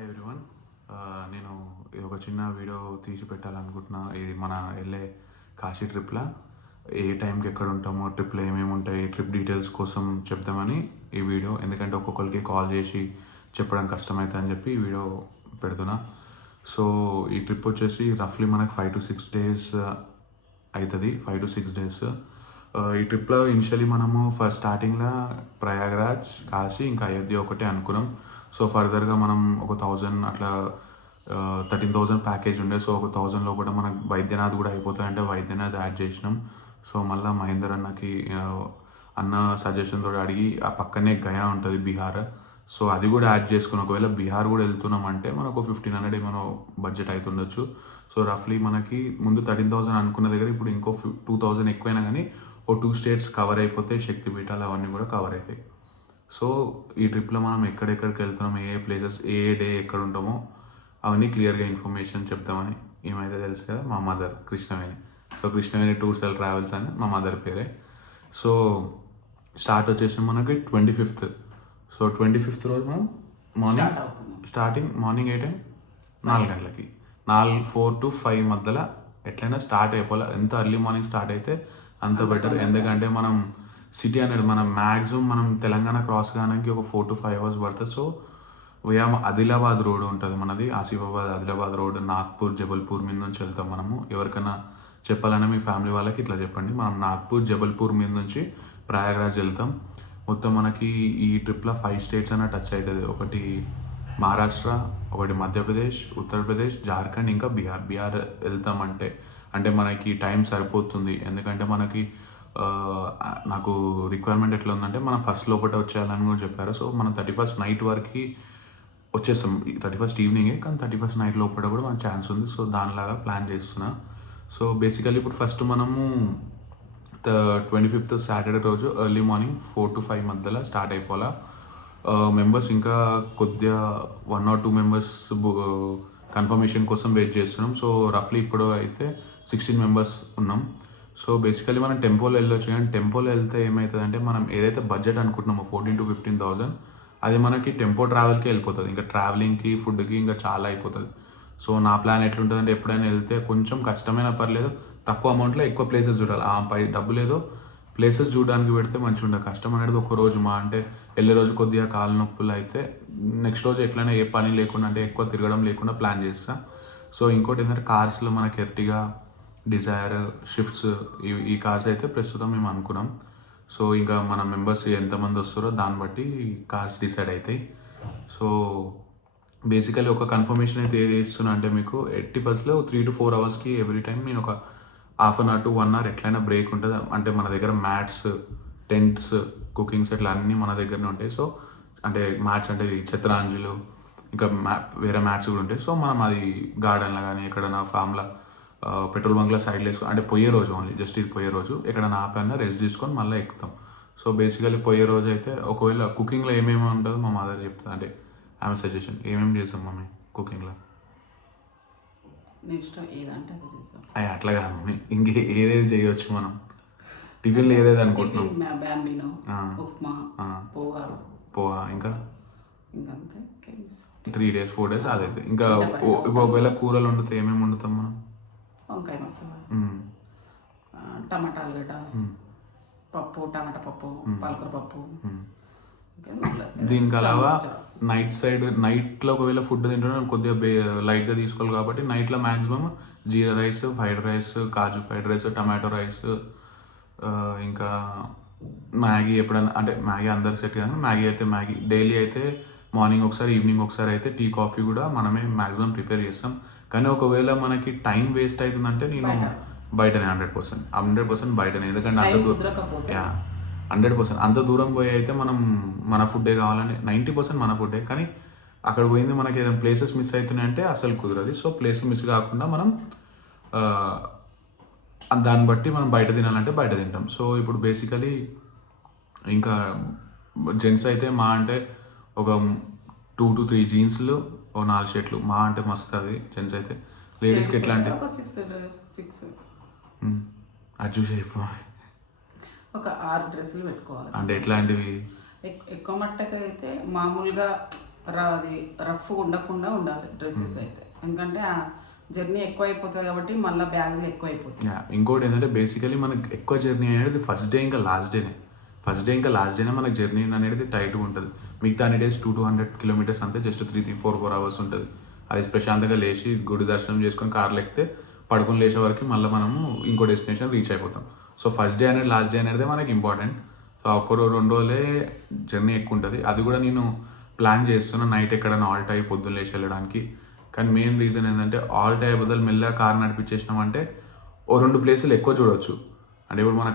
Hi everyone. నేను ఒక చిన్న వీడియో తీసి పెట్టాలనుకుంటున్నా. ఇది మన వెళ్ళే కాశీ ట్రిప్లో ఏ టైంకి ఎక్కడ ఉంటామో, ట్రిప్లో ఏమేమి ఉంటాయి, ట్రిప్ డీటెయిల్స్ కోసం చెప్దామని ఈ వీడియో. ఎందుకంటే ఒక్కొక్కరికి కాల్ చేసి చెప్పడం కష్టమవుతుంది అని చెప్పి ఈ వీడియో పెడుతున్నా. సో ఈ ట్రిప్ వచ్చేసి రఫ్లీ మనకు 5 to 6 days అవుతుంది. 5 to 6 days. ఈ ట్రిప్లో ఇనిషియలీ మనము ఫస్ట్ స్టార్టింగ్లో ప్రయాగ్రాజ్, కాశీ ఇంకా అయోధ్య ఒకటే అనుకున్నాం. సో ఫర్దర్గా మనం ఒక 1000 అట్లా 13,000 ప్యాకేజ్ ఉండే. సో ఒక 1000లో కూడా మనకు వైద్యనాథ్ కూడా అయిపోతాయంటే వైద్యనాథ్ యాడ్ చేసినాం. సో మళ్ళీ మహేందర్ అన్నకి అన్న సజెషన్ తోటి అడిగి ఆ పక్కనే గయా ఉంటుంది బీహార్. సో అది కూడా యాడ్ చేసుకుని ఒకవేళ బీహార్ కూడా వెళ్తున్నామంటే మనకు 1500 ఏమైనా బడ్జెట్ అవుతుండొచ్చు. సో రఫ్లీ మనకి ముందు 13,000 అనుకున్న దగ్గర ఇప్పుడు ఇంకో 2,000 ఎక్కువైనా కానీ ఓ 2 states కవర్ అయిపోతే శక్తిపీఠాలు అవన్నీ కూడా కవర్ అవుతాయి. సో ఈ ట్రిప్లో మనం ఎక్కడెక్కడికి వెళ్తున్నాం, ఏ ప్లేసెస్, ఏ డే ఎక్కడ ఉంటామో అవన్నీ క్లియర్గా ఇన్ఫర్మేషన్ చెప్తామని. ఏమైతే తెలుసు కదా, మా mother Krishnaveni. So Krishnaveni tours and travels అని మా మదర్ పేరే. సో స్టార్ట్ వచ్చేసి మనకి 25th. సో 25th రోజు మనం స్టార్టింగ్ మార్నింగ్ 8 am 4 గంటలకి 4 to 5 మధ్యలో ఎట్లయినా స్టార్ట్ అయిపోవాలి. ఎంత ఎర్లీ మార్నింగ్ స్టార్ట్ అయితే అంత బెటర్. ఎందుకంటే మనం సిటీ అనేది మనం మ్యాక్సిమం మనం తెలంగాణ క్రాస్ కావడానికి ఒక 4 to 5 hours పడుతుంది. సో ఆదిలాబాద్ రోడ్ ఉంటుంది మనది, ఆసిఫాబాద్ ఆదిలాబాద్ రోడ్, నాగ్పూర్ జబల్పూర్ మీద నుంచి వెళ్తాం మనము. ఎవరికైనా చెప్పాలన్నా మీ ఫ్యామిలీ వాళ్ళకి ఇట్లా చెప్పండి. మనం నాగ్పూర్ జబల్పూర్ మీద నుంచి ప్రయాగ్రాజ్ వెళ్తాం. మొత్తం మనకి ఈ ట్రిప్లో 5 states అన్న టచ్ అవుతుంది. ఒకటి మహారాష్ట్ర, ఒకటి మధ్యప్రదేశ్, ఉత్తరప్రదేశ్, జార్ఖండ్, ఇంకా బీహార్ వెళ్తామంటే అంటే మనకి టైం సరిపోతుంది. ఎందుకంటే మనకి నాకు రిక్వైర్మెంట్ ఎట్లా ఉందంటే మనం ఫస్ట్ లోపల వచ్చేయాలని కూడా చెప్పారు. సో మనం 31st నైట్ వరకు వచ్చేస్తాం. 31st ఈవినింగే, కానీ 31st నైట్ లోపల కూడా మనకు ఛాన్స్ ఉంది. సో దానిలాగా ప్లాన్ చేస్తున్నా. సో బేసికలీ ఇప్పుడు ఫస్ట్ మనము 25th సాటర్డే రోజు ఎర్లీ మార్నింగ్ 4 to 5 మధ్యలో స్టార్ట్ అయిపోవాలా. మెంబర్స్ ఇంకా కొద్దిగా 1 or 2 members కన్ఫర్మేషన్ కోసం వెయిట్ చేస్తున్నాం. సో రఫ్లీ ఇప్పుడు అయితే 16 members ఉన్నాం. సో బేసికలీ మనం టెంపోలో వెళ్ళొచ్చు. కానీ టెంపోలో వెళ్తే ఏమవుతుందంటే మనం ఏదైతే బడ్జెట్ అనుకుంటున్నామో 14 to 15,000 అది మనకి టెంపో ట్రావెల్కి వెళ్ళిపోతుంది. ఇంకా ట్రావెలింగ్కి, ఫుడ్కి ఇంకా చాలా అయిపోతుంది. సో నా ప్లాన్ ఎట్లుంటుందంటే ఎప్పుడైనా వెళ్తే కొంచెం కష్టమైనా పర్లేదు, తక్కువ అమౌంట్లో ఎక్కువ ప్లేసెస్ చూడాలి. పై డబ్బు లేదో ప్లేసెస్ చూడడానికి పెడితే మంచిగా ఉండదు. కష్టం అనేది ఒక రోజు మా అంటే వెళ్ళే రోజు కొద్దిగా కాళ్ళ నొప్పులు అయితే నెక్స్ట్ రోజు ఎట్లయినా ఏ పని లేకుండా అంటే ఎక్కువ తిరగడం లేకుండా ప్లాన్ చేస్తా. సో ఇంకోటి ఏంటంటే కార్స్లో మనకి ఎర్టిగా, డిజైర్, షిఫ్ట్స్ ఈ కార్స్ అయితే ప్రస్తుతం మేము అనుకున్నాం. సో ఇంకా మన మెంబర్స్ ఎంతమంది వస్తారో దాన్ని బట్టి కార్స్ డిసైడ్ అవుతాయి. సో బేసికలీ ఒక కన్ఫర్మేషన్ అయితే ఏది ఇస్తున్నా అంటే మీకు 80%లో 3 to 4 hours ఎవ్రీ టైం నేను ఒక 1/2 hour to 1 hour ఎట్లయినా బ్రేక్ ఉంటుంది. అంటే మన దగ్గర మ్యాట్స్, టెంట్స్, కుకింగ్ సెట్లు అన్నీ మన దగ్గరనే ఉంటాయి. సో అంటే మ్యాట్స్ అంటే చిత్రాంజలు, ఇంకా వేరే మ్యాట్స్ కూడా ఉంటాయి. సో మనం అది గార్డెన్లో కానీ ఎక్కడైనా ఫామ్లో పెట్రోల్ బంక్లో సైడ్లో వేసుకొని అంటే పోయే రోజు ఓన్లీ జస్ట్ ఇది పోయే రోజు ఎక్కడైనా ఆపైనా రెస్ట్ తీసుకొని మళ్ళీ ఎక్కుతాం. సో బేసికలీ పోయే రోజు అయితే ఒకవేళ కుకింగ్లో ఏమేమి ఉంటుందో మా మదర్ చెప్తుంది. అంటే ఆమె సజెషన్ ఏమేమి చేస్తాం మమ్మీ కుకింగ్లో. అవి అట్లా కాదు మమ్మీ, ఇంకే ఏదేది చేయవచ్చు మనం. టిఫిన్లో ఏదేది అనుకుంటున్నాం. పోహా ఇంకా 3 days 4 days అదైతే. ఇంకా ఇప్పుడు ఒకవేళ కూరలు వండితే ఏమేమి వండుతాం మనం? వంకాయ మసాలా, టమాటా ఆలుగడ్డ పప్పు, టమాటా పప్పు, పాలకూర పప్పు. దీనికి అలావా నైట్లో ఒకవేళ ఫుడ్ తింటే కొద్దిగా లైట్గా తీసుకోవాలి. కాబట్టి నైట్లో మ్యాక్సిమం జీరా రైస్, ఫ్రైడ్ రైస్, కాజు ఫ్రైడ్ రైస్, టమాటో రైస్, ఇంకా మ్యాగీ ఎప్పుడైనా అంటే మ్యాగీ అందరికి సెట్ కానీ మ్యాగీ అయితే మ్యాగీ డైలీ అయితే మార్నింగ్ ఒకసారి, ఈవినింగ్ ఒకసారి అయితే టీ, కాఫీ కూడా మనమే మ్యాక్సిమం ప్రిపేర్ చేస్తాం. కానీ ఒకవేళ మనకి టైం వేస్ట్ అవుతుందంటే నేను బయటనే 100% బయటనే. ఎందుకంటే 100% అంత దూరం పోయి అయితే మనం మన ఫుడ్డే కావాలని 90% మన ఫుడ్డే. కానీ అక్కడ పోయింది మనకి ఏదైనా ప్లేసెస్ మిస్ అవుతున్నాయంటే అసలు కుదరదు. సో ప్లేస్ మిస్ కాకుండా మనం దాన్ని బట్టి మనం బయట తినాలంటే బయట తింటాం. సో ఇప్పుడు బేసికలీ ఇంకా జెంట్స్ అయితే మా అంటే ఒక 2 to 3 జీన్స్లు, ఓ 4 షర్ట్లు మా అంటే మస్తు. అది జెంట్స్ అయితే. లేడీస్కి ఎట్లా అంటే అది చూసి ఒక 6 డ్రెస్సులు పెట్టుకోవాలి. అంటే ఎట్లాంటివి? ఎక్కువ మట్టకైతే మామూలుగా అది రఫ్ ఉండకుండా ఉండాలి డ్రెస్సెస్ అయితే, ఎందుకంటే ఆ జర్నీ ఎక్కువ అయిపోతుంది కాబట్టి మళ్ళీ బ్యాగులు ఎక్కువ అయిపోతాయి. ఇంకోటి ఏంటంటే బేసికలీ మనకి ఎక్కువ జర్నీ అనేది ఫస్ట్ డే ఇంకా లాస్ట్ డేనే. ఫస్ట్ డే ఇంకా లాస్ట్ డేనే మనకి జర్నీ అనేది టైట్గా ఉంటుంది. మిగతా అన్ని డేస్ 200 కిలోమీటర్స్ అంతే, జస్ట్ 3-4 అవర్స్ ఉంటుంది. అది ప్రశాంతంగా లేచి గుడి దర్శనం చేసుకొని కార్లు ఎక్కితే పడుకొని లేచే వరకు మళ్ళీ మనము ఇంకో డెస్టినేషన్ రీచ్ అయిపోతాం. సో ఫస్ట్ డే అనేది లాస్ట్ డే అనేది మనకి ఇంపార్టెంట్. సో ఒక్క 2 రోజులే జర్నీ ఎక్కువ ఉంటుంది. అది కూడా నేను ప్లాన్ చేస్తున్నా నైట్ ఎక్కడైనా ఆల్ట్ అయ్యి పొద్దున్న లేచి వెళ్ళడానికి. కానీ మెయిన్ రీజన్ ఏంటంటే ఆల్ట్ అయ్యే బదులు మెల్లగా కార్ నడిపించేసినామంటే ఓ 2 ప్లేసులు ఎక్కువ చూడవచ్చు. అంటే ఇప్పుడు మన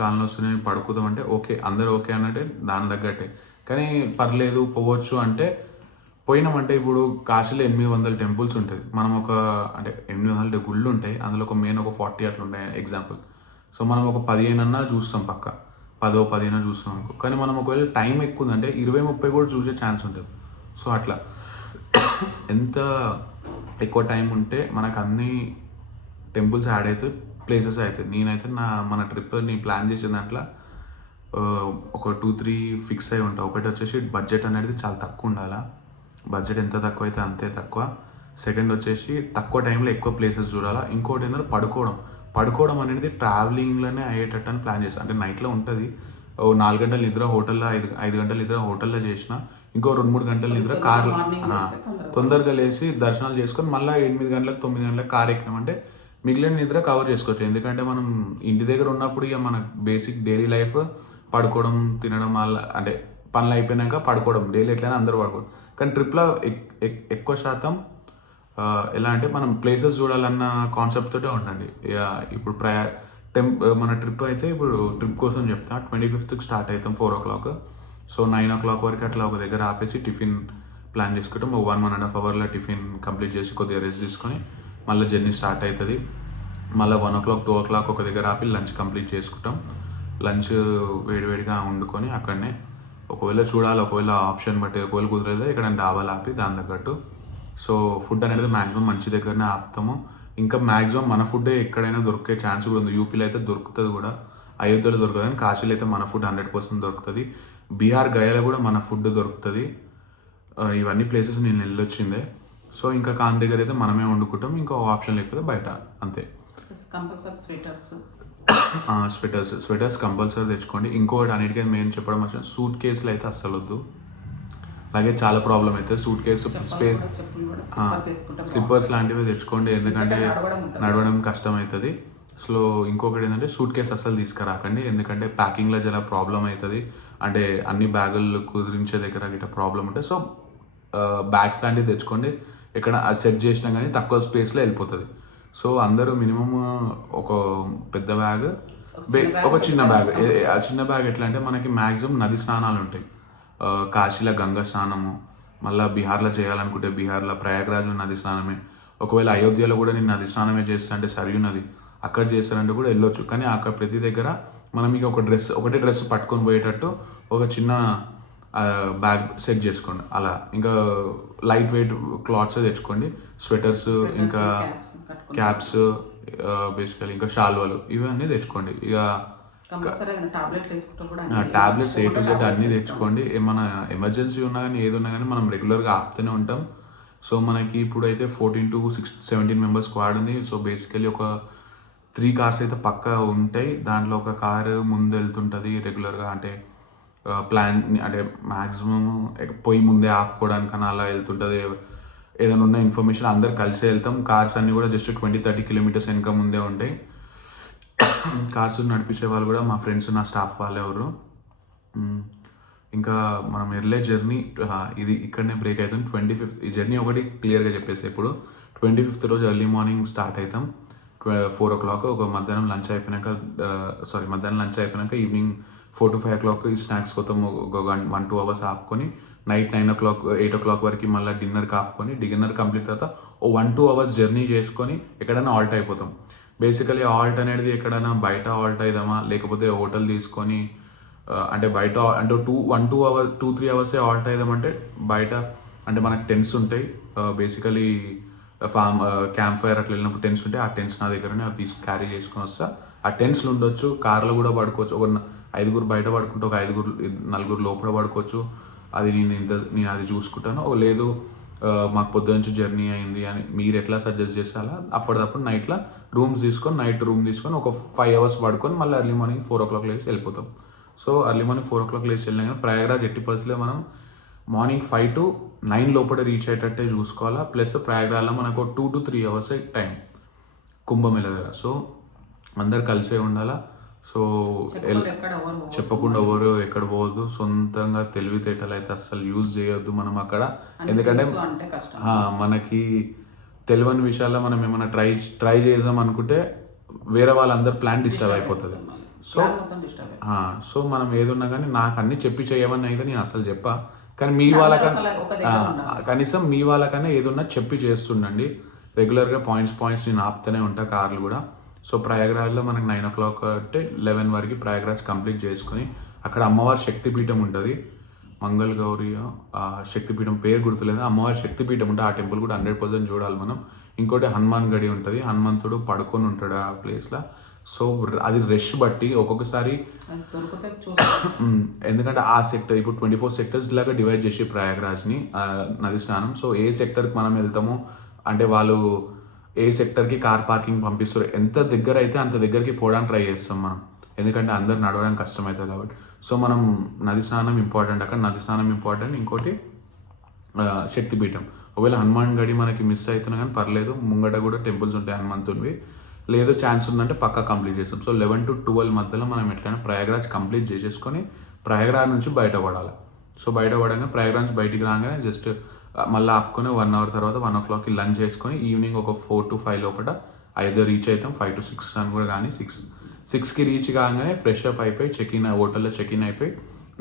కాళ్ళు వస్తున్నాయి పడుకుదామంటే ఓకే, అందరూ ఓకే అన్నట్టే దాని తగ్గట్టే. కానీ పర్లేదు పోవచ్చు అంటే పోయినామంటే ఇప్పుడు కాశీలో 800 టెంపుల్స్ ఉంటాయి. మనం అంటే 800 గుళ్ళు ఉంటాయి. అందులో మెయిన్ ఒక 40 అట్లా ఉంటాయి ఎగ్జాంపుల్. సో మనం ఒక 15 అన్నా చూస్తాం పక్క, 10-15 చూస్తాం అనుకో. కానీ మనం ఒకవేళ టైం ఎక్కువ ఉందంటే 20-30 కూడా చూసే ఛాన్స్ ఉంటుంది. సో అట్లా ఎంత ఎక్కువ టైం ఉంటే మనకు అన్ని టెంపుల్స్ యాడ్ అవుతాయి, ప్లేసెస్ అవుతాయి. నేనైతే మన ట్రిప్ని ప్లాన్ చేసిన దాంట్లో ఒక 2-3 ఫిక్స్ అయి ఉంటాయి. ఒకటి వచ్చేసి బడ్జెట్ అనేది చాలా తక్కువ ఉండాలా. బడ్జెట్ ఎంత తక్కువ అయితే అంతే తక్కువ. సెకండ్ వచ్చేసి తక్కువ టైంలో ఎక్కువ ప్లేసెస్ చూడాలా. ఇంకోటి ఏంటంటే పడుకోవడం అనేది ట్రావెలింగ్లోనే అయ్యేటట్టు అని ప్లాన్ చేస్తాను. అంటే నైట్లో ఉంటుంది, 4 గంటల నిద్ర హోటల్లో, 5 గంటల నిద్ర హోటల్లో చేసిన, ఇంకో 2-3 గంటల నిద్ర కార్ తొందరగా లేచి దర్శనాలు చేసుకొని మళ్ళీ 8 గంటలకు 9 గంటలకు కార్ ఎక్కినామంటే మిగిలిన నిద్ర కవర్ చేసుకోవచ్చు. ఎందుకంటే మనం ఇంటి దగ్గర ఉన్నప్పుడు ఇక మన బేసిక్ డైలీ లైఫ్ పడుకోవడం, తినడం, వల్ల అంటే పనులు అయిపోయినాక పడుకోవడం, డైలీ ఎట్లయినా అందరూ పడుకోవడం. కానీ ట్రిప్లో ఎక్కువ శాతం ఎలా అంటే మనం ప్లేసెస్ చూడాలన్న కాన్సెప్ట్ తోటే ఉండండి. ఇప్పుడు మన ట్రిప్ అయితే ఇప్పుడు ట్రిప్ కోసం చెప్తా, 25th స్టార్ట్ అవుతాం 4 o'clock. సో 9 o'clock వరకు అట్లా ఒక దగ్గర ఆపేసి టిఫిన్ ప్లాన్ చేసుకుంటాం. 1-1.5 అవర్లో టిఫిన్ కంప్లీట్ చేసి కొద్దిగా రెస్ట్ తీసుకొని మళ్ళీ జర్నీ స్టార్ట్ అవుతుంది. మళ్ళీ 1 o'clock 2 o'clock ఒక దగ్గర ఆపి లంచ్ కంప్లీట్ చేసుకుంటాం. లంచ్ వేడివేడిగా వండుకొని అక్కడనే ఒకవేళ ఆప్షన్ బట్టి ఒకవేళ కుదరలేదు ఎక్కడైనా డాబాలు ఆపి దాని తగ్గట్టు. సో ఫుడ్ అనేది మ్యాక్సిమం మంచి దగ్గరనే ఆపుతాము. ఇంకా మ్యాక్సిమం మన ఫుడ్ ఎక్కడైనా దొరికే ఛాన్స్ కూడా ఉంది. యూపీలో అయితే దొరుకుతుంది కూడా, అయోధ్యలో దొరకదు, కానీ కాశీలో అయితే మన ఫుడ్ 100% దొరుకుతుంది. బీహార్ గయాలో కూడా మన ఫుడ్ దొరుకుతుంది. ఇవన్నీ ప్లేసెస్ నేను వెళ్ళొచ్చిందే. సో ఇంకా కాన్ దగ్గర అయితే మనమే వండుకుంటాం, ఇంకా ఆప్షన్ లేకపోతే బయట అంతే. స్వెటర్స్ కంపల్సరీ తెచ్చుకోండి. ఇంకోటి అన్నిటికీ మెయిన్ చెప్పడం వచ్చిన సూట్ కేసులు అయితే అస్సలు వద్దు. అలాగే చాలా ప్రాబ్లం అవుతుంది. సూట్ కేసు స్లిప్పర్స్ లాంటివి తెచ్చుకోండి, ఎందుకంటే నడవడం కష్టం అవుతుంది. సో ఇంకొకటి ఏంటంటే సూట్ కేసు అస్సలు తీసుకురాకండి, ఎందుకంటే ప్యాకింగ్లో చాలా ప్రాబ్లం అవుతుంది. అంటే అన్ని బ్యాగులు కుదిరించే దగ్గర గిట్ట ప్రాబ్లం ఉంటుంది. సో బ్యాగ్స్ లాంటివి తెచ్చుకోండి, ఎక్కడ సెట్ చేసినా కానీ తక్కువ స్పేస్లో వెళ్ళిపోతుంది. సో అందరూ మినిమం ఒక పెద్ద బ్యాగ్, ఒక చిన్న బ్యాగ్. ఆ చిన్న బ్యాగ్ ఎట్లా అంటే మనకి మ్యాక్సిమం నది స్నానాలు ఉంటాయి. కాశీలో గంగా స్నానము, మళ్ళీ బీహార్లో చేయాలనుకుంటే బీహార్లో ప్రయాగ్రాజ్లో నది స్నానమే. ఒకవేళ అయోధ్యలో కూడా నేను నది స్నానమే చేస్తా అంటే సరియు నది అక్కడ చేస్తారంటే కూడా వెళ్ళొచ్చు. కానీ అక్కడ ప్రతి దగ్గర మనం ఇక ఒకటే డ్రెస్ పట్టుకొని పోయేటట్టు ఒక చిన్న బ్యాగ్ సెట్ చేసుకోండి. అలా ఇంకా లైట్ వెయిట్ క్లాత్స్ తెచ్చుకోండి, స్వెటర్స్, ఇంకా క్యాప్స్, బేసికలీ ఇంకా షాల్వాలు ఇవన్నీ తెచ్చుకోండి. ఇక టాబ్లెట్స్ A to Z అన్నీ తెచ్చుకోండి. ఏమైనా ఎమర్జెన్సీ ఉన్నా కానీ ఏది ఉన్నా కానీ మనం రెగ్యులర్గా ఆపుతూనే ఉంటాం. సో మనకి ఇప్పుడైతే 14-17 మెంబర్స్ స్క్వాడ్ ఉంది. సో బేసికలీ ఒక 3 కార్స్ అయితే పక్కా ఉంటాయి. దాంట్లో ఒక కారు ముందు వెళ్తుంటుంది రెగ్యులర్గా, అంటే ప్లాన్ అంటే మ్యాక్సిమం పోయి ముందే ఆపుకోవడానికన్నా అలా వెళ్తుంటుంది. ఏదైనా ఉన్న ఇన్ఫర్మేషన్ అందరు కలిసి వెళ్తాం. కార్స్ అన్నీ కూడా జస్ట్ 20-30 కిలోమీటర్స్ వెనక ముందే ఉంటాయి. కార్స్ నడిపించే వాళ్ళు కూడా మా ఫ్రెండ్స్, నా స్టాఫ్ వాళ్ళు ఎవరు. ఇంకా మనం వెళ్ళే జర్నీ ఇది ఇక్కడనే బ్రేక్ అవుతాం. 25th ఈ జర్నీ ఒకటి క్లియర్గా చెప్పేసి, ఇప్పుడు 25th రోజు ఎర్లీ మార్నింగ్ స్టార్ట్ అవుతాం 4 o'clock. మధ్యాహ్నం లంచ్ అయిపోయినాక ఈవినింగ్ 4-5 o'clock ఈ స్నాక్స్ కోసం ఒక 1-2 hours ఆపుకొని నైట్ 9 o'clock 8 o'clock వరకు మళ్ళీ డిన్నర్కి ఆపుకొని, డిన్నర్ కంప్లీట్ తర్వాత 1-2 hours జర్నీ చేసుకొని ఎక్కడైనా ఆల్ట్ అయిపోతాం. బేసికలీ ఆల్ట్ అనేది ఎక్కడైనా బయట ఆల్ట్ అయిదామా లేకపోతే హోటల్ తీసుకొని, అంటే బయట అంటే 2-3 hours ఆల్ట్ అయిదామంటే బయట అంటే మనకు టెంట్స్ ఉంటాయి. బేసికలీ క్యాంప్ ఫైర్ అట్లా వెళ్ళినప్పుడు టెంట్స్ ఉంటాయి. ఆ టెంట్స్ నా దగ్గరనే అవి క్యారీ చేసుకొని వస్తా. ఆ టెంట్స్లో ఉండొచ్చు, కార్లో కూడా పడుకోవచ్చు. ఒక 5 బయట పడుకుంటే ఒక 4 లోపల పడుకోవచ్చు. అది నేను అది చూసుకుంటాను. లేదు మాకు పొద్దు నుంచి జర్నీ అయింది అని మీరు ఎట్లా సజెస్ట్ చేస్తే అలా అప్పటిదప్పుడు నైట్లో నైట్ రూమ్ తీసుకొని ఒక 5 hours పడుకొని మళ్ళీ ఎర్లీ మార్నింగ్ 4 o'clock లేచి వెళ్ళిపోతాం. సో ఎర్లీ మార్నింగ్ 4 o'clock లేచి వెళ్ళినా కానీ ప్రయాగరాజ్ ఎట్టి పరిస్థితుల్లో మనం మార్నింగ్ 5 to 9 లోపల రీచ్ అయ్యేటట్టే చూసుకోవాలా. ప్లస్ ప్రయాగరాజ్లో మనకు 2 to 3 hours టైం కుంభమేళ దగ్గర. సో అందరు కలిసే ఉండాలా. సో చెప్పకుండా ఎవరు ఎక్కడ పోవద్దు. సొంతంగా తెలివితేటలు అయితే అస్సలు యూజ్ చేయొద్దు మనం అక్కడ. ఎందుకంటే మనకి తెలియని విషయాల్లో మనం ఏమైనా ట్రై చేద్దాం అనుకుంటే వేరే వాళ్ళందరూ ప్లాన్ డిస్టర్బ్ అయిపోతుంది. సో మనం ఏదున్నా కానీ నాకు అన్ని చెప్పి చేయమని అయితే నేను అసలు చెప్పా. కానీ మీ వాళ్ళకన్నా కనీసం మీ వాళ్ళకన్నా ఏదున్నా చెప్పి చేస్తుండండి. రెగ్యులర్గా పాయింట్స్ నేను ఆపుతూనే ఉంటా కార్లు కూడా. సో ప్రయాగరాజ్లో మనకి 9 o'clock అంటే 11 వరకు ప్రయాగరాజ్ కంప్లీట్ చేసుకొని అక్కడ అమ్మవారి శక్తిపీఠం ఉంటుంది. మంగళ గౌరీ శక్తిపీఠం పేరు గుర్తులేదు. అమ్మవారి శక్తిపీఠం ఉంటుంది. ఆ టెంపుల్ కూడా 100% చూడాలి మనం. ఇంకోటి హనుమాన్ గడి ఉంటుంది. హనుమంతుడు పడుకొని ఉంటాడు ఆ ప్లేస్లో. సో అది రష్ బట్టి ఒక్కొక్కసారి ఎందుకంటే ఆ సెక్టర్ ఇప్పుడు 24 sectors లాగా డివైడ్ చేసి ప్రయాగరాజ్ని నది స్నానం. సో ఏ సెక్టర్కి మనం వెళ్తామో అంటే వాళ్ళు ఏ సెక్టర్కి కార్ పార్కింగ్ పంపిస్తారు. ఎంత దగ్గర అయితే అంత దగ్గరికి పోవడానికి ట్రై చేస్తాం మనం. ఎందుకంటే అందరు నడవడానికి కష్టమవుతుంది కాబట్టి. సో మనం నది స్నానం ఇంపార్టెంట్ అక్కడ. నది స్నానం ఇంపార్టెంట్. ఇంకోటి శక్తిపీఠం. ఒకవేళ హనుమాన్ గడి మనకి మిస్ అవుతున్నా కానీ పర్లేదు, ముంగట కూడా టెంపుల్స్ ఉంటాయి హనుమంతునివి. లేదు ఛాన్స్ ఉందంటే పక్కా కంప్లీట్ చేస్తాం. సో 11 to 12 మధ్యలో మనం ఎట్లయినా ప్రయాగరాజ్ కంప్లీట్ చేసేసుకొని ప్రయాగరాజ్ నుంచి బయటపడాలి. సో బయటపడగానే ప్రయాగరాజ్ బయటికి రాగానే జస్ట్ మళ్ళీ ఆపుకొని 1 hour తర్వాత 1 o'clockకి లంచ్ చేసుకొని ఈవినింగ్ ఒక 4 to 5 లోపల ఐదో రీచ్ అవుతాం. 5 to 6 అని కూడా కానీ 6కి రీచ్ కాగానే ఫ్రెష్ అప్ అయిపోయి హోటల్లో చెక్ఇన్ అయిపోయి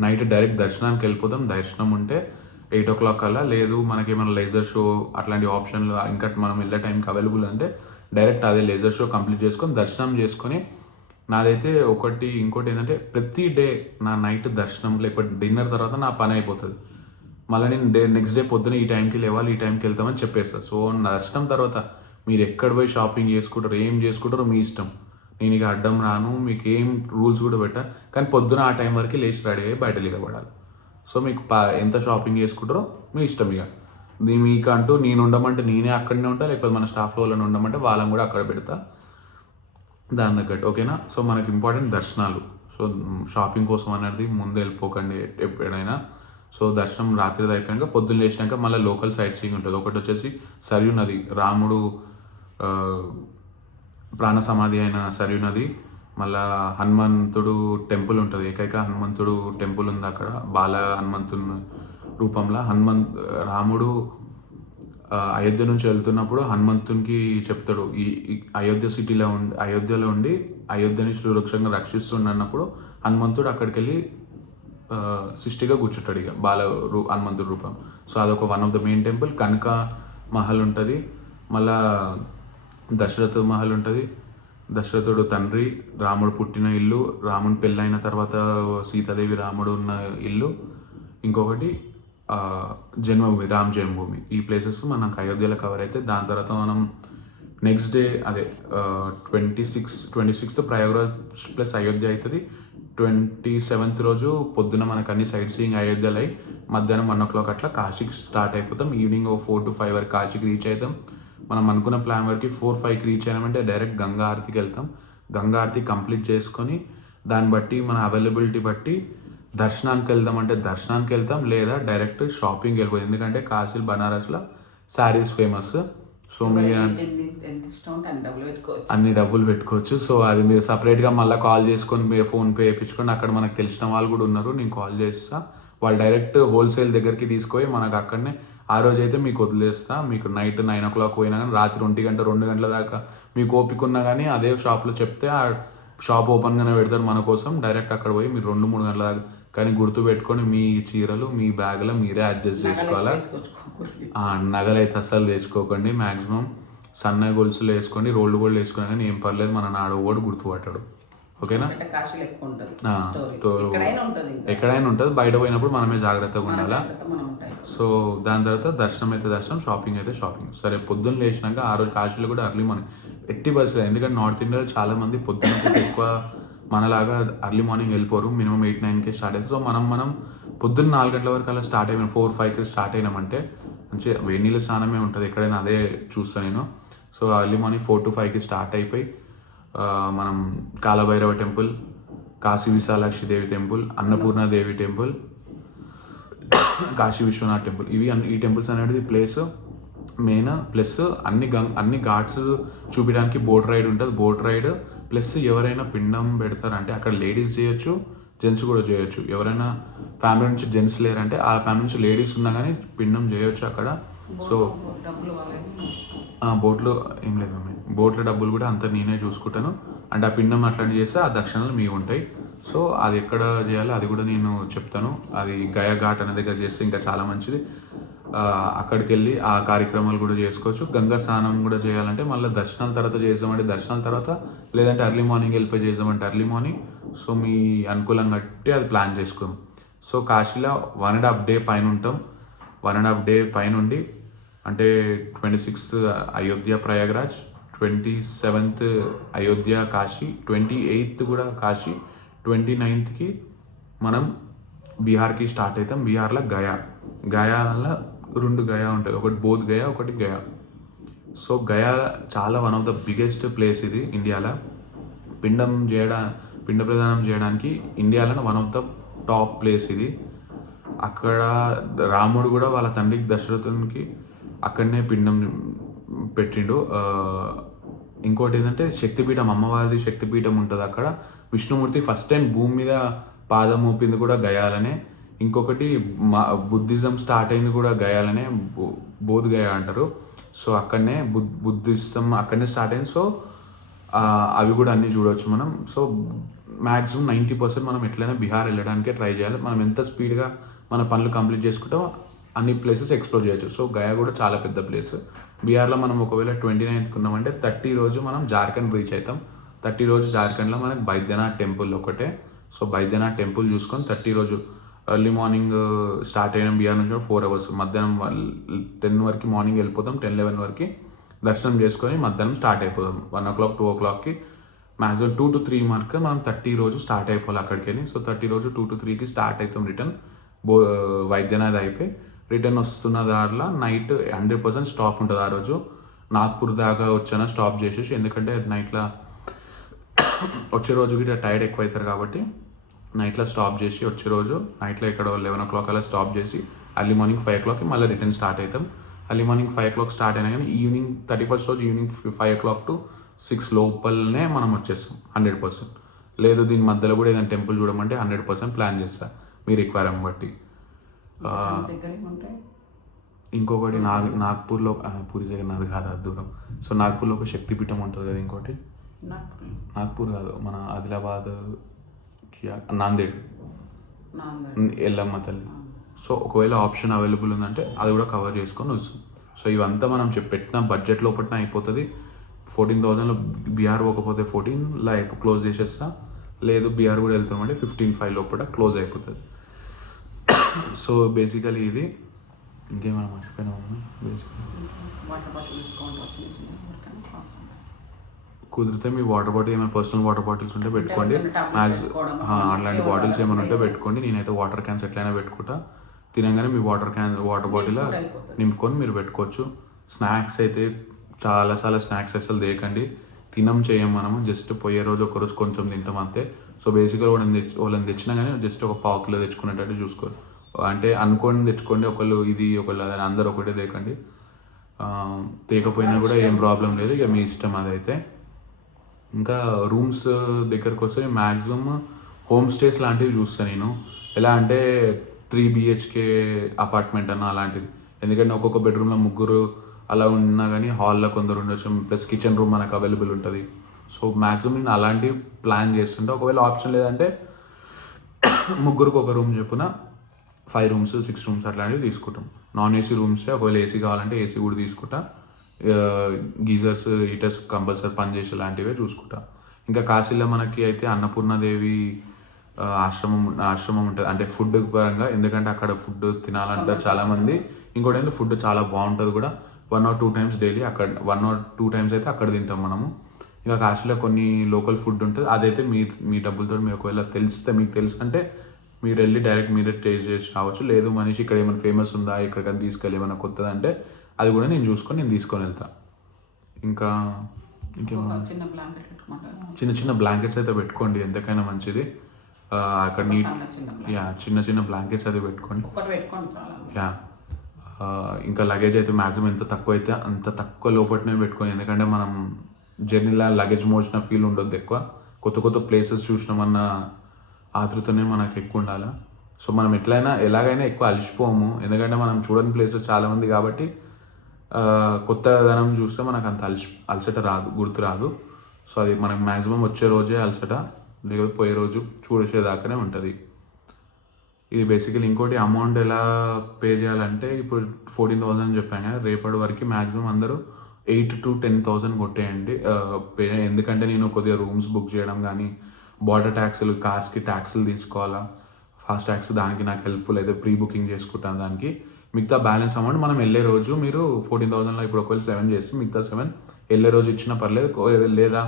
నైట్ డైరెక్ట్ దర్శనానికి వెళ్ళిపోతాం. దర్శనం ఉంటే 8 o'clock కల్లా, లేదు మనకి ఏమైనా లేజర్ షో అట్లాంటి ఆప్షన్లు ఇంకా మనం వెళ్ళే టైంకి అవైలబుల్ అంటే డైరెక్ట్ అదే లేజర్ షో కంప్లీట్ చేసుకొని దర్శనం చేసుకొని నాదైతే ఇంకోటి ఏంటంటే ప్రతి డే నా నైట్ దర్శనం లేకపోతే డిన్నర్ తర్వాత నా పని అయిపోతుంది. మళ్ళీ నేను నెక్స్ట్ డే పొద్దున ఈ టైంకి లేవాలి, ఈ టైంకి వెళ్తామని చెప్పేస్తాను. సో దర్శనం తర్వాత మీరు ఎక్కడ పోయి షాపింగ్ చేసుకుంటారు, ఏం చేసుకుంటారో మీ ఇష్టం. నేను ఇక అడ్డం రాను, మీకు ఏం రూల్స్ కూడా పెట్టా. కానీ పొద్దున ఆ టైం వరకు లేచి రెడీ అయ్యి బయట నిలబడాలి. సో మీకు ఎంత షాపింగ్ చేసుకుంటారో మీ ఇష్టం. ఇక మీకు అంటూ నేను ఉండమంటే నేనే అక్కడనే ఉంటా, లేకపోతే మన స్టాఫ్లో వాళ్ళని ఉండమంటే వాళ్ళని కూడా అక్కడ పెడతా దాని తగ్గట్టు. ఓకేనా. సో మనకి ఇంపార్టెంట్ దర్శనాలు. సో షాపింగ్ కోసం అనేది ముందు వెళ్ళిపోకండి ఎప్పుడైనా. సో దర్శనం రాత్రి అయిపోయాక పొద్దున్న లేచినాక మళ్ళీ లోకల్ సైట్ సీయింగ్ ఉంటుంది. ఒకటి వచ్చేసి సరియు నది, రాముడు ప్రాణ సమాధి అయిన సరియు నది. మళ్ళా హనుమంతుడు టెంపుల్ ఉంటుంది. ఏకైక హనుమంతుడు టెంపుల్ ఉంది అక్కడ. బాల హనుమంతుని రూపంలో రాముడు అయోధ్య నుంచి వెళ్తున్నప్పుడు హనుమంతునికి చెప్తాడు, ఈ అయోధ్య అయోధ్యలో ఉండి అయోధ్యని సురక్షంగా రక్షిస్తున్నప్పుడు హనుమంతుడు అక్కడికి వెళ్ళి సృష్టిగా కూర్చుంటాడు ఇక హనుమంతుడి రూపం. సో అదొక one of the main temple. Kanak Mahal ఉంటుంది. మళ్ళా దశరథ మహల్ ఉంటుంది. దశరథుడు తండ్రి, రాముడు పుట్టిన ఇల్లు, రాముని పెళ్ళైన తర్వాత సీతాదేవి రాముడు ఉన్న ఇల్లు. ఇంకొకటి జన్మభూమి, రామ్ జన్మభూమి. ఈ ప్లేసెస్ మనకు అయోధ్యలో కవర్ అయితే దాని తర్వాత మనం నెక్స్ట్ డే అదే 26th ప్రయాగరాజ్ ప్లస్ అయోధ్య అవుతుంది. 27th రోజు పొద్దున మనకు అన్ని సైట్ సీయింగ్ అయోధ్యలో అయి మధ్యాహ్నం 1 o'clock అట్లా కాశీకి స్టార్ట్ అయిపోతాం. ఈవినింగ్ 4 to 5 వరకు కాశీకి రీచ్ అవుతాం. మనం అనుకున్న ప్లాన్ వరకు 4-5కి రీచ్ అయినామంటే డైరెక్ట్ గంగా ఆరతికి వెళ్తాం. గంగా ఆరతి కంప్లీట్ చేసుకొని దాన్ని బట్టి మన అవైలబిలిటీ బట్టి దర్శనానికి వెళ్దామంటే దర్శనానికి వెళ్తాం, లేదా డైరెక్ట్ షాపింగ్కి వెళ్ళిపోతుంది. ఎందుకంటే కాశీ బనారస్లో శారీస్ ఫేమస్. సో మీరు అన్ని డబ్బులు పెట్టుకోవచ్చు. సో అది మీరు సపరేట్గా మళ్ళీ కాల్ చేసుకొని మీరు ఫోన్పే వేయించుకొని అక్కడ మనకు తెలిసిన వాళ్ళు కూడా ఉన్నారు, నేను కాల్ చేస్తా. వాళ్ళు డైరెక్ట్ హోల్సేల్ దగ్గరికి తీసుకొని మనకు అక్కడనే ఆ రోజు అయితే మీకు వదిలేస్తా. మీకు నైట్ 9 o'clock పోయినా కానీ రాత్రి 1 గంట 2 గంటల దాకా మీకు ఓపిక ఉన్నా కానీ అదే షాప్లో చెప్తే ఆ షాప్ ఓపెన్గానే పెడతారు మన కోసం. డైరెక్ట్ అక్కడ పోయి మీరు 2-3 గంటల దాకా. కానీ గుర్తు పెట్టుకొని మీ చీరలు మీ బ్యాగ్లో మీరే అడ్జస్ట్ చేసుకోవాలా. నగలు అయితే అస్సలు తెచ్చుకోకండి. మ్యాక్సిమం సన్న గొలుసులు వేసుకోండి, రోల్డ్ గోల్డ్ వేసుకున్నా కానీ ఏం పర్లేదు, మన నాడు ఓడు గుర్తుపట్టాడు. ఓకేనా. ఎక్కడైనా ఉంటుంది, బయట పోయినప్పుడు మనమే జాగ్రత్తగా ఉండాలా. సో దాని తర్వాత దర్శనం అయితే దర్శనం, షాపింగ్ అయితే షాపింగ్. సరే పొద్దున్న లేచినాక ఆ రోజు కాశీలో కూడా అర్లీ మార్నింగ్ ఎట్టి బస్సులు. ఎందుకంటే నార్త్ ఇండియాలో చాలా మంది పొద్దున్న ఎక్కువ మనలాగా అర్లీ మార్నింగ్ వెళ్ళిపోరు. మినిమం 8-9కే స్టార్ట్ అవుతుంది. సో మనం పొద్దున్న 4 గంటల వరకు అలా స్టార్ట్ అయిపోయినా 4-5కి స్టార్ట్ అయినామంటే మంచిగా వేడి నీళ్ళ స్నానమే ఉంటుంది ఎక్కడైనా, అదే చూస్తాను నేను. సో ఎర్లీ మార్నింగ్ 4-5కి స్టార్ట్ అయిపోయి మనం Kalabhairava temple, Kashi Vishalakshi Devi temple, Annapurnadevi temple, Kashi Vishwanath temple, ఈ టెంపుల్స్ అనేది ప్లేస్ మెయిన్. ప్లస్ అన్ని ఘాట్స్ చూపించడానికి బోట్ రైడ్ ఉంటుంది. బోట్ రైడ్ ప్లస్ ఎవరైనా పిండం పెడతారంటే అక్కడ లేడీస్ చేయొచ్చు, జెంట్స్ కూడా చేయొచ్చు. ఎవరైనా ఫ్యామిలీ నుంచి జెంట్స్ లేరంటే ఆ ఫ్యామిలీ నుంచి లేడీస్ ఉన్నా కానీ పిండం చేయొచ్చు అక్కడ. సో బోట్లో ఏం లేదు మమ్మీ, బోట్ల డబ్బులు కూడా అంతా నేనే చూసుకుంటాను. అండ్ ఆ పిండం అట్లాంటివి చేస్తే ఆ దక్షిణలు మీ ఉంటాయి. సో అది ఎక్కడ చేయాలో అది కూడా నేను చెప్తాను. అది గయా ఘాట్ అనే దగ్గర చేస్తే ఇంకా చాలా మంచిది. అక్కడికి వెళ్ళి ఆ కార్యక్రమాలు కూడా చేసుకోవచ్చు. గంగా స్నానం కూడా చేయాలంటే మళ్ళీ దర్శనాల తర్వాత చేద్దామంటే దర్శనాల తర్వాత, లేదంటే ఎర్లీ మార్నింగ్ వెళ్ళిపోయి చేద్దామంటే ఎర్లీ మార్నింగ్. సో మీ అనుకూలం బట్టి అది ప్లాన్ చేసుకుందాం. సో కాశీలో 1.5 డే పైన ఉంటాం. 1.5 డే పైన ఉండి అంటే 26th Ayodhya Prayagraj, 27th Ayodhya Kashi, 28th కూడా కాశీ, 29th మనం బీహార్కి స్టార్ట్ అవుతాం. బీహార్లో గయాలో 2 గయా ఉంటాయి, ఒకటి బోధ్ గయా, ఒకటి గయా. సో గయా చాలా one of the biggest place ఇది ఇండియాలో. పిండ ప్రదానం చేయడానికి ఇండియాలో one of the top place ఇది. అక్కడ రాముడు కూడా వాళ్ళ తండ్రికి దశరథునికి అక్కడనే పిండం పెట్టిండు. ఇంకోటి ఏంటంటే శక్తిపీఠం, అమ్మవారి శక్తిపీఠం ఉంటుంది అక్కడ. విష్ణుమూర్తి ఫస్ట్ టైం భూమి మీద పాదం మోపింది కూడా గయాలనే. ఇంకొకటి బుద్ధిజం స్టార్ట్ అయింది కూడా గయాలనే, బోధ్ గయా అంటారు. సో అక్కడనే బుద్ధిజం అక్కడనే స్టార్ట్ అయింది. సో అవి కూడా అన్నీ చూడవచ్చు మనం. సో మ్యాక్సిమం 90% మనం ఎట్లయినా బీహార్ వెళ్ళడానికే ట్రై చేయాలి. మనం ఎంత స్పీడ్గా మన పనులు కంప్లీట్ చేసుకుంటామో అన్ని ప్లేసెస్ ఎక్స్ప్లోర్ చేయొచ్చు. సో గయా కూడా చాలా పెద్ద ప్లేస్. బీహార్లో మనం ఒకవేళ 29th ఉన్నామంటే 30 రోజు మనం జార్ఖండ్ రీచ్ అవుతాం. 30 రోజు జార్ఖండ్లో మనకి బైద్యనాథ్ టెంపుల్ ఒకటే. సో బైద్యనాథ్ టెంపుల్ చూసుకొని 30 రోజు ఎర్లీ మార్నింగ్ స్టార్ట్ అయినాం బీహార్ నుంచి 4 hours, మధ్యాహ్నం 10 వరకు మార్నింగ్ వెళ్ళిపోతాం. 10-11 వరకు దర్శనం చేసుకొని మధ్యాహ్నం స్టార్ట్ అయిపోతాం. 1 o'clock 2 o'clockకి మ్యాక్సిమం 2 to 3 వరకు మనం 30 రోజు స్టార్ట్ అయిపోవాలి అక్కడికి వెళ్ళి. సో 30 రోజు 2 to 3కి స్టార్ట్ అవుతాం. రిటర్న్ వైద్యనాథ్ అయిపోయి రిటర్న్ వస్తున్న దారిలో నైట్ 100% స్టాప్ ఉంటుంది. ఆ రోజు నాగ్పూర్ దాకా వచ్చాను స్టాప్ చేసేసి, ఎందుకంటే నైట్లో వచ్చే రోజు గిట్లా టైర్డ్ ఎక్కువ అవుతారు కాబట్టి నైట్లో స్టాప్ చేసి వచ్చే రోజు నైట్లో ఇక్కడ 11 o'clock అలా స్టాప్ చేసి ఎర్లీ మార్నింగ్ 5 o'clockకి మళ్ళీ రిటర్న్ స్టార్ట్ అవుతాం. ఎర్లీ మార్నింగ్ 5 o'clock స్టార్ట్ అయినా కానీ ఈవినింగ్ 31st రోజు ఈవినింగ్ 5 o'clock to 6 లోపలనే మనం వచ్చేస్తాం 100%. లేదు దీని మధ్యలో కూడా ఏదైనా టెంపుల్ చూడమంటే 100% ప్లాన్ చేస్తా మీ రిక్వైర్మెంట్ బట్టి. ఇంకొకటి నాగ్పూర్లో పూరి జగన్నాథ్ కాదు, అది దూరం. సో నాగ్పూర్లో ఒక శక్తిపీఠం ఉంటుంది కదా. ఇంకోటి నాగ్పూర్ కాదు, మన ఆదిలాబాద్ నాందేడ్ ఎల్లమ్మ తల్లి. సో ఒకవేళ ఆప్షన్ అవైలబుల్ ఉందంటే అది కూడా కవర్ చేసుకొని వస్తాం. సో ఇవంతా మనం పెట్టిన బడ్జెట్ లోపల అయిపోతుంది. 14,000లో బీహార్ పోకపోతే 14లా క్లోజ్ చేసేస్తా. లేదు బీహార్ కూడా వెళ్తామంటే 15,500 లోపల క్లోజ్ అయిపోతుంది. సో బేసికలీ ఇది. ఇంకేమైనా మర్చిపోయినామా? కుదిరితే మీ వాటర్ బాటిల్ ఏమైనా పర్సనల్ వాటర్ బాటిల్స్ ఉంటే పెట్టుకోండి. అలాంటి బాటిల్స్ ఏమైనా ఉంటే పెట్టుకోండి. నేనైతే వాటర్ క్యాన్స్ ఎట్లయినా పెట్టుకుంటా. తినగానే మీ వాటర్ బాటిల్ నింపుకొని మీరు పెట్టుకోవచ్చు. స్నాక్స్ అయితే చాలా స్నాక్స్ అసలు దేకండి, తినం చేయం మనము. జస్ట్ పోయే రోజు ఒకరోజు కొంచెం తింటాం అంతే. సో బేసిక్గా వాళ్ళని తెచ్చినా కానీ జస్ట్ ఒక 1/4 kilo తెచ్చుకునేటట్టు చూసుకోవాలి. అంటే అనుకోని తెచ్చుకోండి, ఒకళ్ళు ఇది ఒకళ్ళు అది, అందరూ ఒకటే దేకండి. తేకపోయినా కూడా ఏం ప్రాబ్లం లేదు, ఇక మీ ఇష్టం అదైతే. ఇంకా రూమ్స్ దగ్గరకు వస్తే మ్యాక్సిమమ్ హోమ్ స్టేస్ లాంటివి చూస్తాను నేను. ఎలా అంటే 3 BHK అపార్ట్మెంట్ అన్న అలాంటిది. ఎందుకంటే ఒక్కొక్క బెడ్రూమ్లో 3 అలా ఉన్నా కానీ హాల్లో కొందరు ఉండొచ్చు. ప్లస్ కిచెన్ రూమ్ మనకు అవైలబుల్ ఉంటుంది. సో మ్యాక్సిమం నేను అలాంటివి ప్లాన్ చేస్తుంటా. ఒకవేళ ఆప్షన్ లేదంటే 3కి ఒక రూమ్ చెప్పున 5 rooms 6 rooms అట్లాంటివి తీసుకుంటాం. నాన్ ఏసీ రూమ్సే. ఒకవేళ ఏసీ కావాలంటే ఏసీ కూడా తీసుకుంటా. గీజర్స్ హీటర్స్ కంపల్సరీ పనిచేసే లాంటివే చూసుకుంటా. ఇంకా కాశీలో మనకి అయితే అన్నపూర్ణాదేవి ఆశ్రమం ఉంటుంది. అంటే ఫుడ్ పరంగా, ఎందుకంటే అక్కడ ఫుడ్ తినాలంటారు చాలామంది. ఇంకోటి ఏంటంటే ఫుడ్ చాలా బాగుంటుంది కూడా. 1 or 2 times డైలీ అక్కడ 1 or 2 times అయితే అక్కడ తింటాం మనము. ఇంకా కాశీలో కొన్ని లోకల్ ఫుడ్ ఉంటుంది, అదైతే మీ డబ్బులతో మీరు ఒకవేళ మీకు తెలుసు అంటే మీరు వెళ్ళి డైరెక్ట్ మీరే టేస్ట్ చేసి రావచ్చు. లేదు మనిషి ఇక్కడ ఏమైనా ఫేమస్ ఉందా, ఎక్కడికైనా తీసుకెళ్ళి ఏమైనా కొత్తదంటే అది కూడా నేను చూసుకొని నేను తీసుకొని వెళ్తా. ఇంకా ఇంకేమన్నా ఒక చిన్న బ్లాంకెట్ పెట్టుకుంటాను. చిన్న చిన్న బ్లాంకెట్స్ అయితే పెట్టుకోండి, ఎంతకైనా మంచిది. అక్కడ నీట్ చిన్న చిన్న బ్లాంకెట్స్ అయితే పెట్టుకోండి. ఒకటి పెట్టుకోండి చాలా. యా ఇంకా లగేజ్ అయితే మ్యాక్సిమం ఎంత తక్కువ అయితే అంత తక్కువ లోపలనే పెట్టుకోండి, ఎందుకంటే మనం జర్నీలో లగేజ్ మోసిన ఫీల్ ఉండొద్దు ఎక్కువ. కొత్త కొత్త ప్లేసెస్ చూసినామన్న ఆతృతనే మనకు ఎక్కువ ఉండాలి. సో మనం ఎలాగైనా ఎక్కువ అలసిపోము, ఎందుకంటే మనం చూడని ప్లేసెస్ చాలామంది కాబట్టి కొత్తదనం చూస్తే మనకు అంత అలసట రాదు, గుర్తు రాదు. సో అది మనకు మ్యాక్సిమం వచ్చే రోజే అలసట, లేకపోతే పోయే రోజు చూసేదాకానే ఉంటుంది. ఇది బేసికలీ. ఇంకోటి అమౌంట్ ఎలా పే చేయాలంటే ఇప్పుడు 14,000 చెప్పాను కదా, రేపటి వరకు మ్యాక్సిమం అందరూ 8,000 to 10,000 కొట్టేయండి పే. ఎందుకంటే నేను కొద్దిగా రూమ్స్ బుక్ చేయడం కానీ, బార్డర్ ట్యాక్స్లు, కార్స్కి ట్యాక్స్లు తీసుకోవాలా, ఫాస్ట్ ట్యాక్స్, దానికి నాకు హెల్ప్ లేదా ప్రీ బుకింగ్ చేసుకుంటాను దానికి. మిగతా బ్యాలెన్స్ అమౌంట్ మనం వెళ్ళే రోజు మీరు 14,000లో ఇప్పుడు ఒకవేళ 7 చేసి మిగతా 7 వెళ్ళే రోజు ఇచ్చినా పర్లేదు, లేదా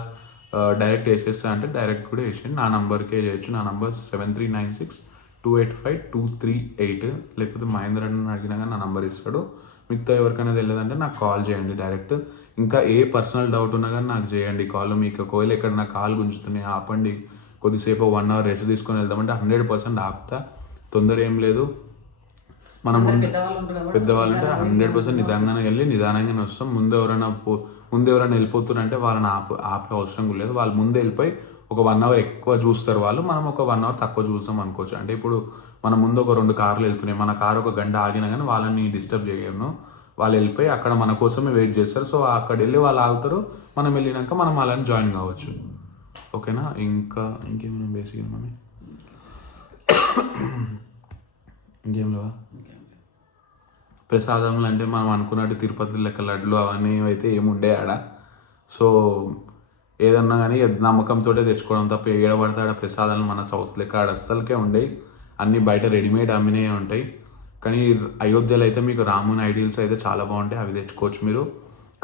డైరెక్ట్ వేసేస్తా అంటే డైరెక్ట్ కూడా వేసేయండి. నా నంబర్కే చేయొచ్చు. నా నంబర్ 7396285238, లేకపోతే మహేంద్ర అని అడిగినా కానీ నా నంబర్ ఇస్తాడు. మిగతా ఎవరికైనా తెలియదంటే నాకు కాల్ చేయండి డైరెక్ట్. ఇంకా ఏ పర్సనల్ డౌట్ ఉన్నా కానీ నాకు చేయండి కాల్. మీకు ఒకవేళ ఎక్కడ నా కాల్ గుంజుతున్నాయి ఆపండి, కొద్దిసేపు 1 hour రెస్ట్ తీసుకొని వెళ్దామంటే 100% ఆపుతా, తొందర ఏం లేదు. మనం పెద్దవాళ్ళు ఉంటే 100% నిదానంగానే వెళ్ళి నిదానంగానే వస్తాం. ముందు ఎవరైనా వెళ్ళిపోతున్నారంటే వాళ్ళని ఆపే అవసరం లేదు. వాళ్ళు ముందే వెళ్ళిపోయి ఒక 1 hour ఎక్కువ చూస్తారు వాళ్ళు, మనం ఒక 1 hour తక్కువ చూస్తాం అనుకోవచ్చు. అంటే ఇప్పుడు మన ముందు ఒక 2 కార్లు వెళ్తున్నాయి, మన కారు ఒక గంట ఆగినా కానీ వాళ్ళని డిస్టర్బ్ చేయను. వాళ్ళు వెళ్ళిపోయి అక్కడ మన కోసమే వెయిట్ చేస్తారు. సో అక్కడ వెళ్ళి వాళ్ళు ఆగుతారు, మనం వెళ్ళినాక మనం వాళ్ళని జాయిన్ కావచ్చు. ఓకేనా? ఇంకేమైనా బేసిక్ మనీ ఇంకేం లేవా? ప్రసాదములు అంటే మనం అనుకున్నట్టు తిరుపతి లెక్క లడ్లు అవన్నీ అయితే ఏముండే ఆడ. సో ఏదన్నా కానీ నమ్మకంతో తెచ్చుకోవడం తప్ప ఏడబడితే ఆడ ప్రసాదాలు మన సౌత్ లెక్క ఆడ అస్సలకే ఉండేవి. అన్నీ బయట రెడీమేడ్ అమ్మినే ఉంటాయి. కానీ అయోధ్యలో అయితే మీకు రాముని ఐడియల్స్ అయితే చాలా బాగుంటాయి, అవి తెచ్చుకోవచ్చు మీరు.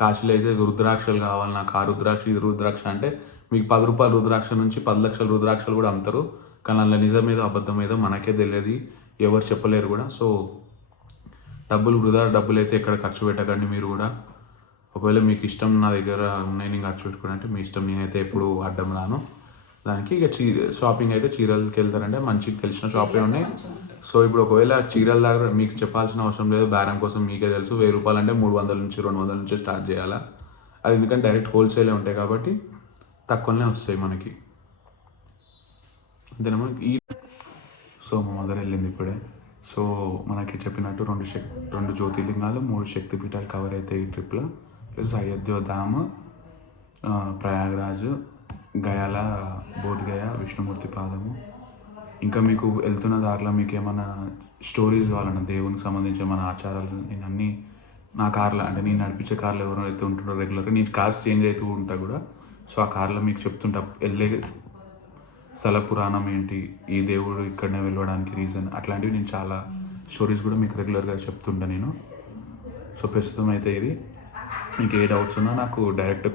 కాశీలో అయితే రుద్రాక్షలు కావాలి నాకు, ఆ రుద్రాక్ష ఇది రుద్రాక్ష అంటే మీకు 10 రూపాయల రుద్రాక్ష నుంచి 10 లక్షల రుద్రాక్షలు కూడా అమ్ముతారు. కానీ అందులో నిజం ఏదో అబద్ధం ఏదో మనకే తెలియదు, ఎవరు చెప్పలేరు కూడా. సో డబ్బులు అయితే ఎక్కడ ఖర్చు పెట్టకండి మీరు కూడా. ఒకవేళ మీకు ఇష్టం నా దగ్గర ఉన్నాయి నేను ఖర్చు పెట్టుకుని అంటే మీ ఇష్టం, నేనైతే ఎప్పుడు అడ్డం రాను దానికి. ఇక షాపింగ్ అయితే చీరలకి వెళ్తారంటే మంచిగా తెలిసిన షాపే ఉన్నాయి. సో ఇప్పుడు ఒకవేళ చీరల దగ్గర మీకు చెప్పాల్సిన అవసరం లేదు, బేరం కోసం మీకే తెలుసు. 1000 రూపాయలు అంటే 300 నుంచి 200 నుంచి స్టార్ట్ చేయాలా, అది ఎందుకంటే డైరెక్ట్ హోల్సేలే ఉంటాయి కాబట్టి తక్కువనే వస్తాయి మనకి. అంతేనేమో. సో మా మదర్ వెళ్ళింది ఇప్పుడే. సో మనకి చెప్పినట్టు 2 జ్యోతిర్లింగాలు, 3 శక్తిపీఠాలు కవర్ అవుతాయి ఈ ట్రిప్లో. ప్లస్ అయోధ్యధామ్, ప్రయాగ్రాజ్, గయాల బోధ్గయ, విష్ణుమూర్తి పాదము. ఇంకా మీకు వెళ్తున్న దారిలో మీకు ఏమైనా స్టోరీస్ కావాలన్నా దేవునికి సంబంధించిన మన ఆచారాలు, నేను అన్నీ నా కార్లో అంటే నేను నడిపించే కార్లో ఎవరైతే ఉంటుంటారో రెగ్యులర్గా, నేను కార్స్ చేంజ్ అవుతూ ఉంటా కూడా. సో ఆ కార్లో మీకు చెప్తుంటా వెళ్ళే స్థల పురాణం ఏంటి, ఈ దేవుడు ఇక్కడనే వెళ్ళడానికి రీజన్, అట్లాంటివి నేను చాలా స్టోరీస్ కూడా మీకు రెగ్యులర్గా చెప్తుంటా నేను. సో ప్రస్తుతం అయితే ఇది. మీకు ఏ డౌట్స్ ఉన్నా నాకు డైరెక్ట్